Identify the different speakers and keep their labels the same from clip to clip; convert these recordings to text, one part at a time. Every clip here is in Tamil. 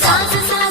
Speaker 1: Sazı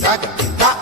Speaker 1: tak tak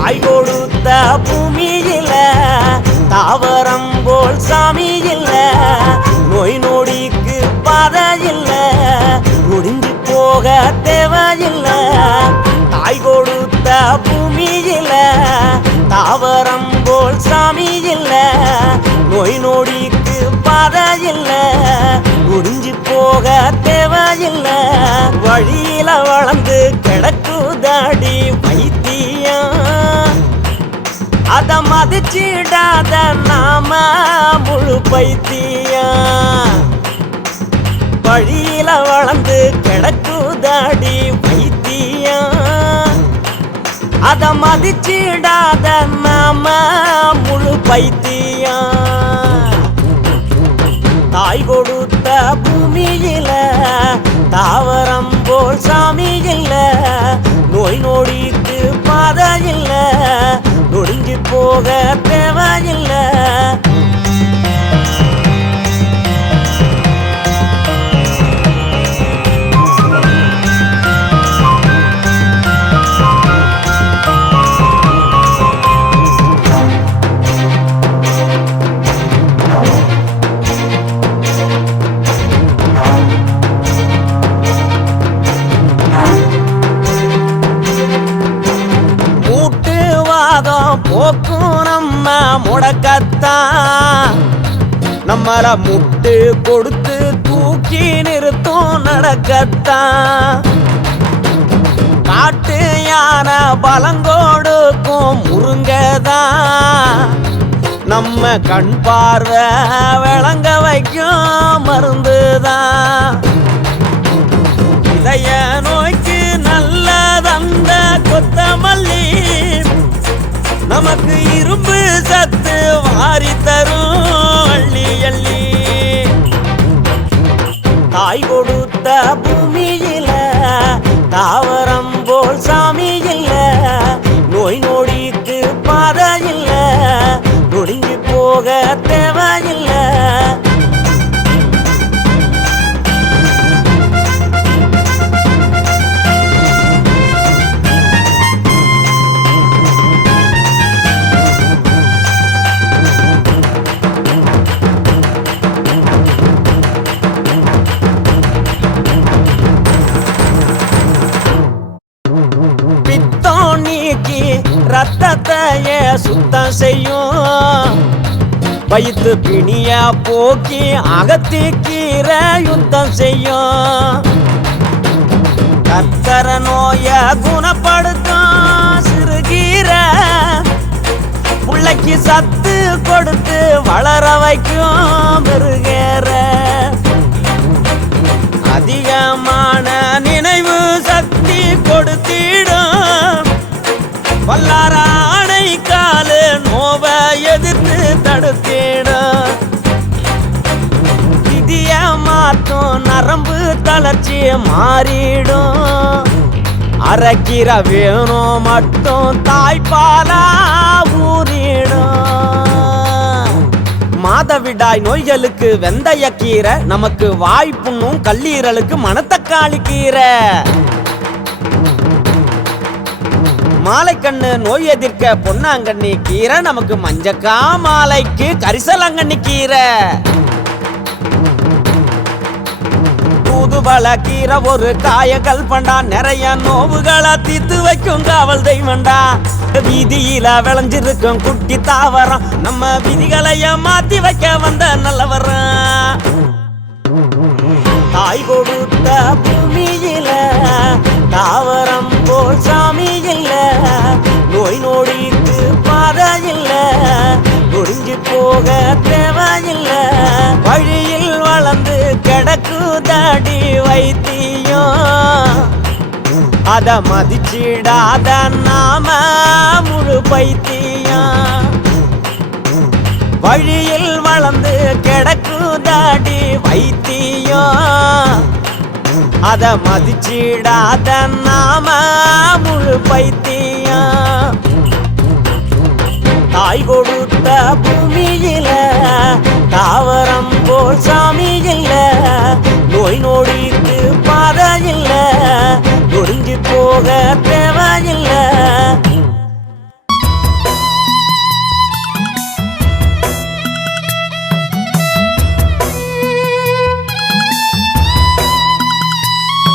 Speaker 1: தாய் கொடுத்த பூமியில தாவரம் போல்
Speaker 2: சாமி இல்ல நோய் நொடிக்கு பாதை இல்ல முடிஞ்சு போக தேவையில்ல. தாய் கொடுத்த பூமியில தாவரம் போல் சாமி இல்ல நோய் நொடிக்கு பாதை இல்ல முடிஞ்சு போக தேவையில்லை. வழியில வளர்ந்து கிடக்குதாடி அத நாம முழு பைத்தியா வழியில வளர்ந்து கிடக்குதாடி வைத்தியா அத மதிச்சிடாத நாம முழு பைத்தியா தாய் கொடுத்த பூமியில தாவரம் போல் சாமி இல்ல. நோய் நொடிக்கு பாதை இல்லை நொடிஞ்சு போக தேவையில்லை. பாதம் போக்கும் நம்ம முடக்கத்தான் நம்மள முட்டு கொடுத்து தூக்கி நிறுத்தும் நடக்கத்தான் காட்டு யானை பலங்கோடுக்கும் முருங்கதான் நம்ம கண் பார்வை விளங்க வைக்கும் மருந்துதான் இரும்பு சத்து வாரி தரும். அள்ளி அள்ளி. தாய் கொடுத்த பூமியில தாவரம் போல் சாமி இல்ல நோய் நொடிக்கு பாதை இல்ல நொடிஞ்சு போக ரத்தத்தைய சுத்தம் செய்யும். வயிற்று பிணிய போக்கி அகத்தி கீரை யுத்தம் செய்யும். கத்தர நோய குணப்படுத்தும் சிறுகீரை பிள்ளைக்கு சத்து கொடுத்து வளர வைக்கும் பெருகேற அதிகமான நினைவு சக்தி கொடுத்திட. வல்லார ஆணை காலு நோவ எதிர்த்து தடுத்திடும் விதிய மாற்றும் நரம்பு தளர்ச்சி மாறிடும். அரைக்கிற வேணும் மட்டும் தாய்ப்பாலா ஊறிடும். மாதவிடாய் நோய்களுக்கு வெந்தய கீரை நமக்கு வாய்ப்புண்ணும் கல்லீரலுக்கு மணத்தக்காளி கீரை. மாலை கண்ணு நோய் எதிர்க்க பொன்னாங்கண்ணி கீரை நமக்கு மஞ்சக்கா மாலைக்கு கரிசலாங்கண்ணி கீரை. தூதுவள கீரை ஒரு காயங்கள் பண்டா நிறைய நோவுகளை தீத்து வைக்கும் காவல் தெய்வண்டா. வீதியில விளைஞ்சிருக்கும் குட்டி தாவரம் நம்ம விதிகளைய மாத்தி வைக்க வந்த நல்லவரம். தாய் கொடுத்த பூமியில தாவ நோய் நோடிக்கு பாதை இல்ல நொடிஞ்சு போக தேவையில்லை. வழியில் வளர்ந்து கிடக்கு தாடி வைத்தியம். அத மதிச்சிடாத நாம முழு பைத்தியம். வழியில் வளர்ந்து கிடக்கு தாடி வைத்தியம். அத மதிச்சிடாத நாம முழு பைத்தியம் தாய் கொடுத்த பூமியில தாவரம் போல் சாமி இல்ல. நோய் நோடிக்கு பாதை இல்ல. நொடிஞ்சு போக